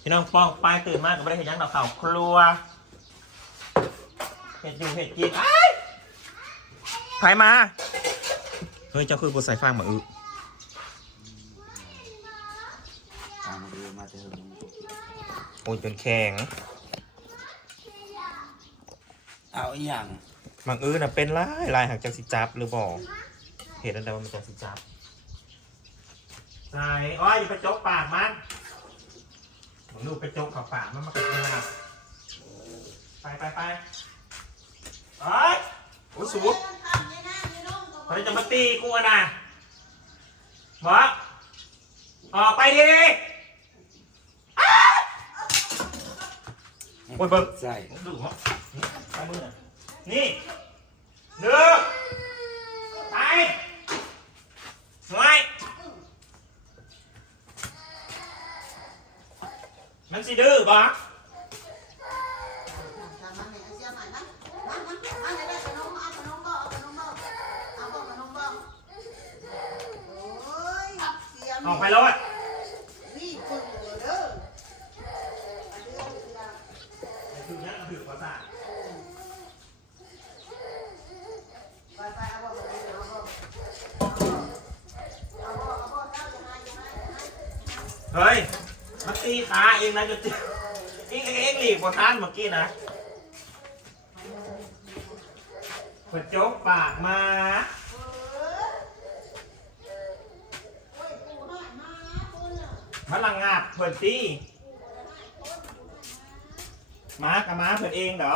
พี่น้องป้องปลายตื่นมากก็ไม่ได้เห็นยังดอกเขาครัวเห็ดอยู่เห็ดกินอ้ายไผมาเฮ้ยเจ้าคือบุษใส่ฟางมาอึตามมาดูมาเจอมึงโอ้ยจนแข็งเอาอีหยังมังอื้อน่ะเป็นลายลายหักจากสิจับหรือบอกเห็นอันใดว่ามันจากสิจับใส่อ้อยอย่าไปจกปากมัน มึงดูไปจกเขาปากมันมากระตุ้นไปไปไปเอ้ยโอ้ยสูบเฮ้ยจะมาตีกูอะนะบอกออกไปดิโอ้ยเบิ้งใส่ดูเหรอนี่ไปมือน่ะนี่หนึ่งไปสวย มันสิดื้อปะออกไปแล้วอะถือเนี่ยถือภาษาทเฮ้ย มันตีขาเองนะจะตี เองเองหลีกกว่าท่านเมื่อกี้นะเปิดโจ๊กปากมามันลังงาบเปิดตีม้ากับม้าเปิดเองเหรอ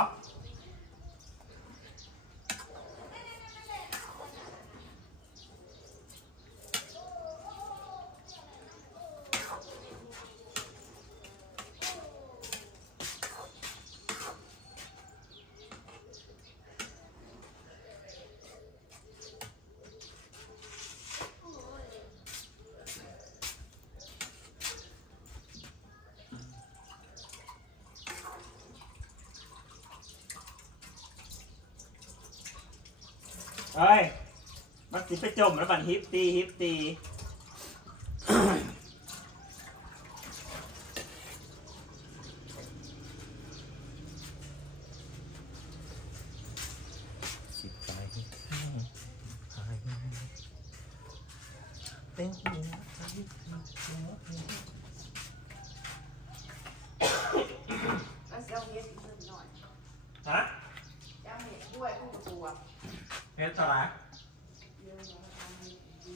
เฮ้ย มันสิไปจมแล้วบันฮิปตีฮิปตีสิบไปเป็นหัวแล้วเจ้าเฮ็ดอีกนิดหน่อย ฮะ เจ้าเฮ็ดด้วยผู้ประตัว เฮ็ดเท่าไหร่เดี๋ยวเราทำให้ดี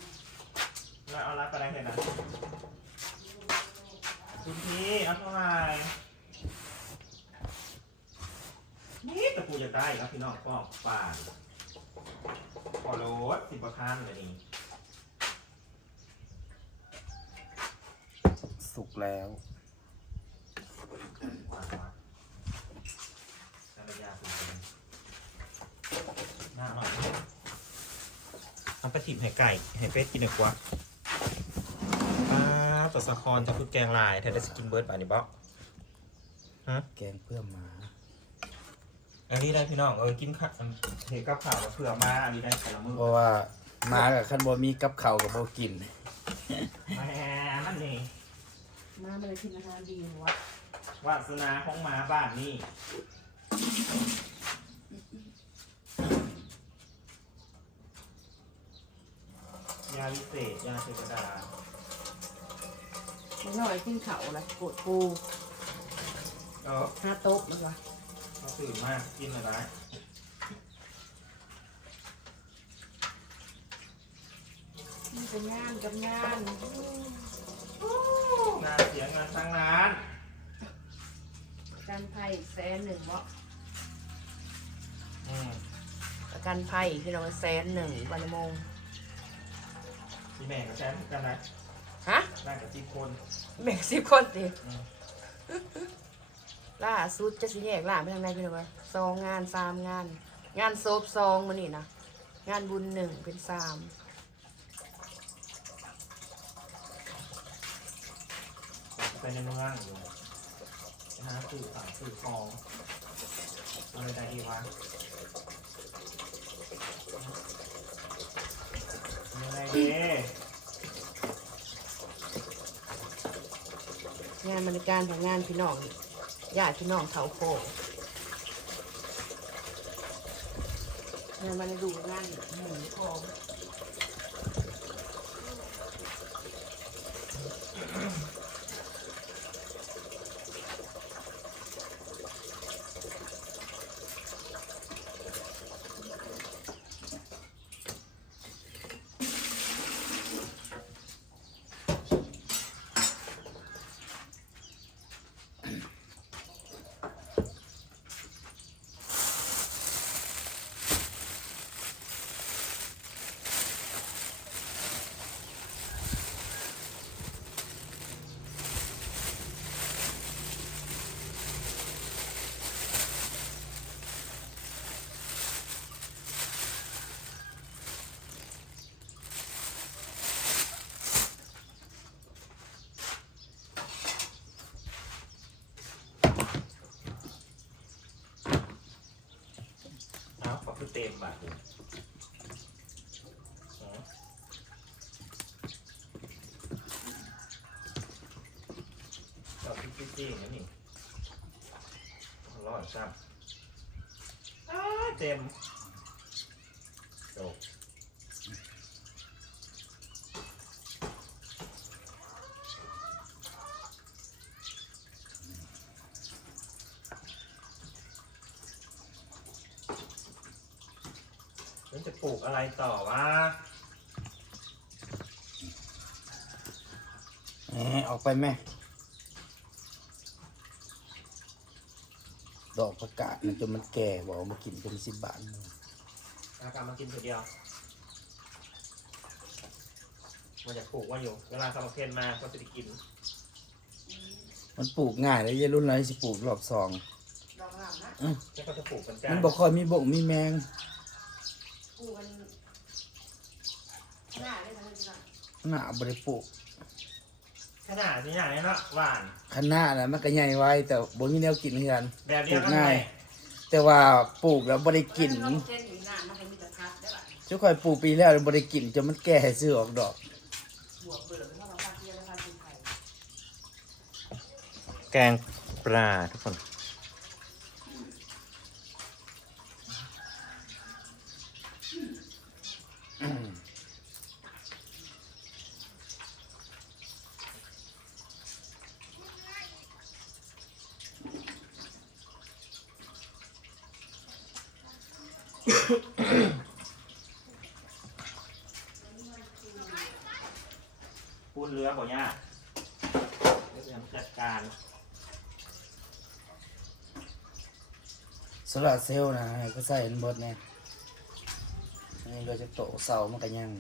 แล้วเอารับไปได้เห็นนะคุณพี่เอาเท่าไหร่นี่แต่กูจะได้อีกแล้วพี่น้องป้องป่านขอโลดสิบประคันเลยนี่สุกแล้ว วางวางภรรยาคุณเป็ นหน้าหน่อยเอาไปถิ่มให้ไก่ให้เป็ดกินดีกว่าอ้าวตัวสะคอนจะคือแกงลายแทนได้สกินเบิร์ดบานี้บ๊อกแกงเพื่อหมาอันนี้ได้พี่น้องเออกินข้าวเทกับข่าวมาเผื่อมาอันนี้ได้ใส่ละมือเพราะว่าหมากับขันบ่มีกับเขาวกับบ่กิน แหมนั่นนี่มามันเลยกินอาหารดีหรอวะวาสนาของหมาบ้านนี่ยาวิเศ ษยาเทวดามันหน่อยกินเขาละโกดปูเออห้าโต๊ะมันวะมาตื่นมากกินอะไรมันเป็นงานกับงานงานเสียงานทั้งนั้นการไพ่แสนหนึ่งวะอืมประกันไพ่พี่น้องแสนหนึ่งวันละโมง พี่แม่กับแชมป์กันนะฮะได้กับจีคนแบ่งสิบคนสิอืมล่าสุดจะสิแยกล่าไปทางไหนพี่น้องวะสองงานสามงาน งานโซบซองมานี่นะงานบุญหนึ่งเป็นสามไปในเมืองอยู่นะฮะสื่อสารสื่อคลองอะไรได้ดีวะ นี้งานบริการของงานพี่น้องญาติพี่น้องเขาโคงงานมันดูงานหมูทอง คือเต็มบาทเลยอ๋อเอาพี่จริงๆนะนี่รอดซ้ำเต็มจบ แล้วจะปลูกอะไรต่อวะแหมออกไปแม่ดอกประกาศมันจนมันแก่บอกเอามากินเป็นสิบบาทอากามากินคนเดียวมันจะปลูกว่าอยู่ เวลาสมัครเพนมาก็จะได้กิน มันปลูกง่ายแล้วยายรุ่นไรสิปลูกรอบสองดอกงามนะ แล้วก็จะปลูกกันจ้ามันบอกคอยมีบกมีแมง กูมันหน้าได้ทั้งนี้นะหน้าบริปลูกขนาดนี้อย่างนี้เนาะหวานขนาดนะมันก็ใหญ่ไว้ แต่บ่มีแนวกินเหมือนกัน แบบเดียวกันปลูกเลง่ายย แต่ว่าปลูกแล้วบ่ได้กินเส้นอยู่หน้ามันก็มีแต่พัดได้ป่ะเจ้าคอยปลูกปีแล้วบ่ได้กินจนมันแก่ซื้อออกดอก บวกเปลือกถ้าเราพัดเทียมแล้วพัดกินไข่แกงปลาทุกคน ปูนเรือบ่ยากเดี๋ยวจะจัดการโซลาร์เซลล์นะก็ใส่อันบดเนี่ยอันนี้เราจะโตะเสามันก็ยัง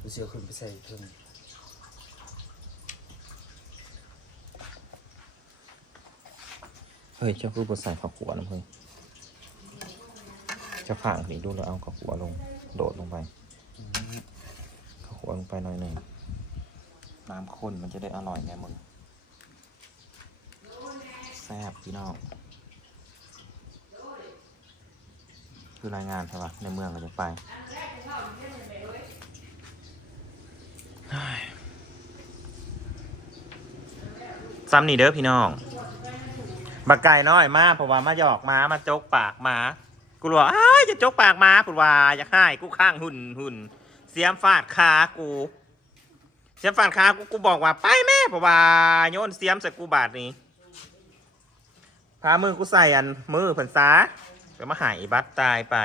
กูเสียขึ้นไปใส่เครื่องเฮ้ยเจ้าคือบทใส่ข้าวขัวนะเพิ่ง จะผ่างนี่ดูแล้วเอาข้าวขัวลง โดดลงไปข้าวขัวลงไปหน่อยหนึ่งน้ำข้นมันจะได้อร่อยไงมึงแซ่บพี่น้องคือรายงานใช่ปะในเมืองเราจะไปซ้ำนี่เด้อพี่น้องบักไก่น้อยมากเพราะว่ามาหยอกม้ามาจกปากม้า กูรัว่าอ้ายจะจกปากมาพูดว่าอยากให้กูข้างหุ่นหุ่นเสียมฟาดขากู เสียมฟาดขากูกูบอกว่าไปแม่พูดว่าโยนเสียมใส่กูบาดนี้พามือกูใส่อันมือผันซาก็มาหายบัตรตายไป